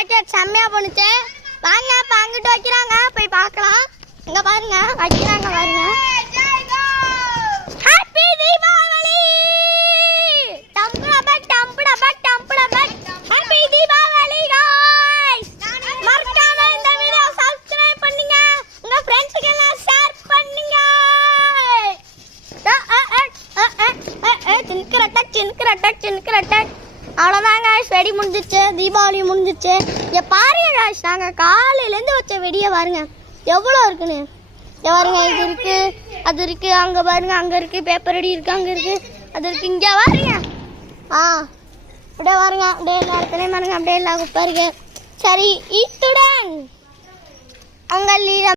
Rocket செம்மையா பண்ணுச்சு. வாங்க அப்ப அங்கிட்டு வைக்கிறாங்க, போய் பார்க்கலாம். இங்க பாருங்க வைக்கிறாங்க பாருங்க. ஹாப்பி தீபாவளி. டம்புடா பட் டம்புடா பட் டம்புடா பட். Happy Deepavali guys. மறக்காம இந்த வீடியோ சப்ஸ்கிரைப் பண்ணுங்க. உங்க ஃப்ரெண்ட்ஸ்க்கு எல்லாம் ஷேர் பண்ணுங்க. சின்கரட்டக். அவ்வளோதான் காய்ஸ், வெடி முடிஞ்சிச்சு, தீபாவளி முடிஞ்சிச்சு. இங்கே பாருங்க காய்ஸ், நாங்கள் காலையிலேருந்து வச்ச வெடியை பாருங்க எவ்வளோ இருக்குன்னு. இங்கே பாருங்க, இது இருக்கு, அது இருக்கு, அங்கே பாருங்க, அங்கே இருக்கு, பேப்பர் ரெடி இருக்கு, அங்கே இருக்கு, அது இருக்கு, இங்கே பாருங்க. அப்படியே பாருங்க, அப்படியே எல்லா இடத்துலையும் பாருங்க, அப்படியே எல்லா குப்பை இருக்கு. சரி, இத்துடன் உங்கள்